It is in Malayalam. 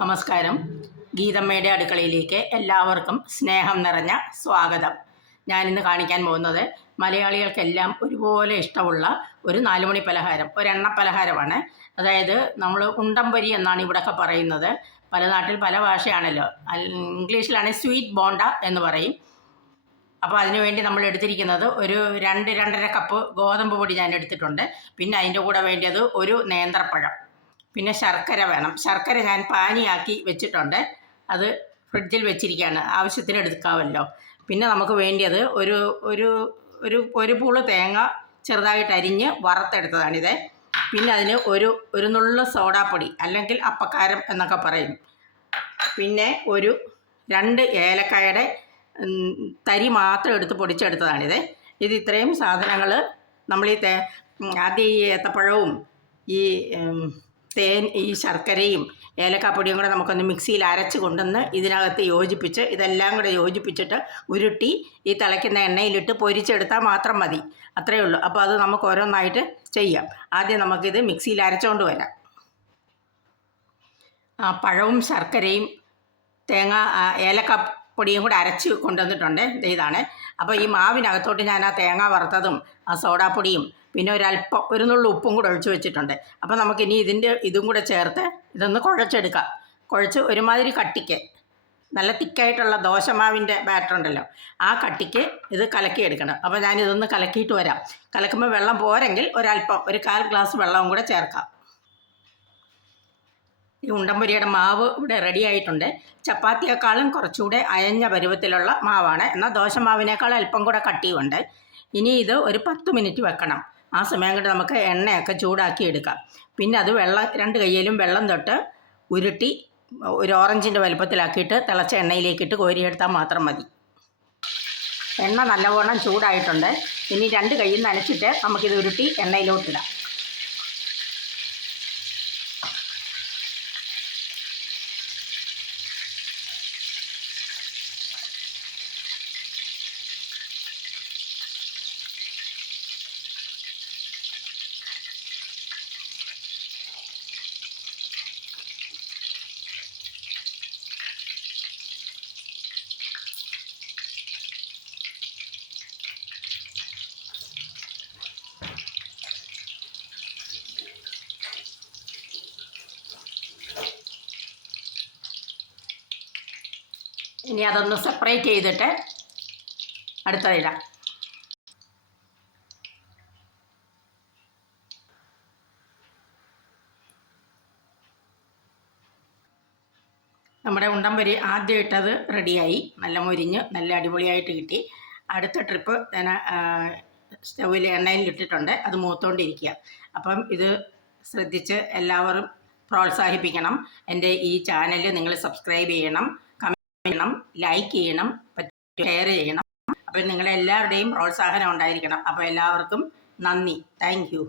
നമസ്കാരം. ഗീതമ്മയുടെ അടുക്കളയിലേക്ക് എല്ലാവർക്കും സ്നേഹം നിറഞ്ഞ സ്വാഗതം. ഞാനിന്ന് കാണിക്കാൻ പോകുന്നത് മലയാളികൾക്കെല്ലാം ഒരുപോലെ ഇഷ്ടമുള്ള ഒരു 4 മണി പലഹാരം, ഒരു എണ്ണ പലഹാരമാണ്. അതായത് നമ്മൾ ഉണ്ടംപൊരി എന്നാണ് ഇവിടെയൊക്കെ പറയുന്നത്. പല നാട്ടിൽ പല ഭാഷയാണല്ലോ. ഇംഗ്ലീഷിലാണെങ്കിൽ സ്വീറ്റ് ബോണ്ട എന്ന് പറയും. അപ്പോൾ അതിനുവേണ്ടി നമ്മൾ എടുത്തിരിക്കുന്നത് ഒരു 2-2.5 കപ്പ് ഗോതമ്പ് പൊടി ഞാൻ എടുത്തിട്ടുണ്ട്. പിന്നെ അതിൻ്റെ കൂടെ വേണ്ടിയത് ഒരു നേന്ത്രപ്പഴം, പിന്നെ ശർക്കര വേണം. ശർക്കര ഞാൻ പാനിയാക്കി വെച്ചിട്ടുണ്ട്, അത് ഫ്രിഡ്ജിൽ വെച്ചിരിക്കുകയാണ്, ആവശ്യത്തിന് എടുക്കാമല്ലോ. പിന്നെ നമുക്ക് വേണ്ടിയത് ഒരു ഒരു ഒരു ഒരു പൂള് തേങ്ങ ചെറുതായിട്ട് അരിഞ്ഞ് വറുത്തെടുത്തതാണിത്. പിന്നെ അതിന് ഒരു നുള്ളു സോഡാപ്പൊടി, അല്ലെങ്കിൽ അപ്പക്കാരം എന്നൊക്കെ പറയും. പിന്നെ ഒരു 2 ഏലക്കായുടെ തരി മാത്രം എടുത്ത് പൊടിച്ചെടുത്തതാണിത്. ഇത് ഇത്രയും സാധനങ്ങൾ നമ്മൾ ആദ്യം ഈ ഏത്തപ്പഴവും ഈ ശർക്കരയും ഏലക്കാപ്പൊടിയും കൂടെ നമുക്കൊന്ന് മിക്സിയിൽ അരച്ച് കൊണ്ടുവന്ന് ഇതിനകത്ത് യോജിപ്പിച്ച്, ഇതെല്ലാം കൂടെ യോജിപ്പിച്ചിട്ട് ഉരുട്ടി ഈ തിളയ്ക്കുന്ന എണ്ണയിലിട്ട് പൊരിച്ചെടുത്താൽ മാത്രം മതി. അത്രയേ ഉള്ളൂ. അപ്പോൾ അത് നമുക്ക് ഓരോന്നായിട്ട് ചെയ്യാം. ആദ്യം നമുക്കിത് മിക്സിയിൽ അരച്ചുകൊണ്ട് വരാം. പഴവും ശർക്കരയും ഏലക്കാപ്പൊടിയും കൂടെ അരച്ച് കൊണ്ടുവന്നിട്ടുണ്ട്. ഇതാണ്. അപ്പോൾ ഈ മാവിനകത്തോട്ട് ഞാൻ ആ തേങ്ങ വറുത്തതും ആ സോഡാപ്പൊടിയും പിന്നെ ഒരു നുള്ളു ഉപ്പും കൂടെ ഒഴിച്ച് വെച്ചിട്ടുണ്ട്. അപ്പോൾ നമുക്കിനി ഇതും കൂടെ ചേർത്ത് ഇതൊന്ന് കുഴച്ചെടുക്കാം. കുഴച്ച് ഒരുമാതിരി കട്ടിക്ക്, നല്ല തിക്കായിട്ടുള്ള ദോശമാവിൻ്റെ ബാറ്റർ ഉണ്ടല്ലോ, ആ കട്ടിക്ക് ഇത് കലക്കിയെടുക്കണം. അപ്പോൾ ഞാനിതൊന്ന് കലക്കിയിട്ട് വരാം. കലക്കുമ്പോൾ വെള്ളം പോരെങ്കിൽ ഒരു 1/4 ഗ്ലാസ് വെള്ളവും കൂടെ ചേർക്കാം. ഈ ഉണ്ടംപൊരിയുടെ മാവ് ഇവിടെ റെഡി ആയിട്ടുണ്ട്. ചപ്പാത്തിയേക്കാളും കുറച്ചുകൂടെ അയഞ്ഞ പരുവത്തിലുള്ള മാവാണ്, എന്നാൽ ദോശമാവിനേക്കാൾ അല്പം കൂടെ കട്ടിയുണ്ട്. ഇനി ഇത് ഒരു 10 മിനിറ്റ് വെക്കണം. ആ സമയം കൊണ്ട് നമുക്ക് എണ്ണയൊക്കെ ചൂടാക്കി എടുക്കാം. പിന്നെ അത് 2 കയ്യിലും വെള്ളം തൊട്ട് ഉരുട്ടി ഒരു ഓറഞ്ചിൻ്റെ വലുപ്പത്തിലാക്കിയിട്ട് തിളച്ച എണ്ണയിലേക്കിട്ട് കോരിയെടുത്താൽ മാത്രം മതി. എണ്ണ നല്ലവണ്ണം ചൂടായിട്ടുണ്ട്. ഇനി 2 കയ്യിൽ നനച്ചിട്ട് നമുക്കിത് ഉരുട്ടി എണ്ണയിലോട്ടിടാം. ഇനി അതൊന്ന് സെപ്പറേറ്റ് ചെയ്തിട്ട് അടുത്തതിടാം. നമ്മുടെ ഉണ്ടംപൊരി ആദ്യം ഇട്ടത് റെഡിയായി, നല്ല മൊരിഞ്ഞ് നല്ല അടിപൊളിയായിട്ട് കിട്ടി. അടുത്ത ട്രിപ്പ് ഞാൻ സ്റ്റൗവിൽ എണ്ണയിൽ ഇട്ടിട്ടുണ്ട്, അത് മൂത്തുകൊണ്ടിരിക്കുക. അപ്പം ഇത് ശ്രദ്ധിച്ച് എല്ലാവരും പ്രോത്സാഹിപ്പിക്കണം. എൻ്റെ ഈ ചാനൽ നിങ്ങൾ സബ്സ്ക്രൈബ് ചെയ്യണം, ചെയ്യണം, ലൈക്ക് ചെയ്യണം, ഷെയർ ചെയ്യണം. അപ്പോൾ നിങ്ങളെല്ലാവരുടെയും പ്രോത്സാഹനം ഉണ്ടായിരിക്കണം. അപ്പോൾ എല്ലാവർക്കും നന്ദി. Thank you.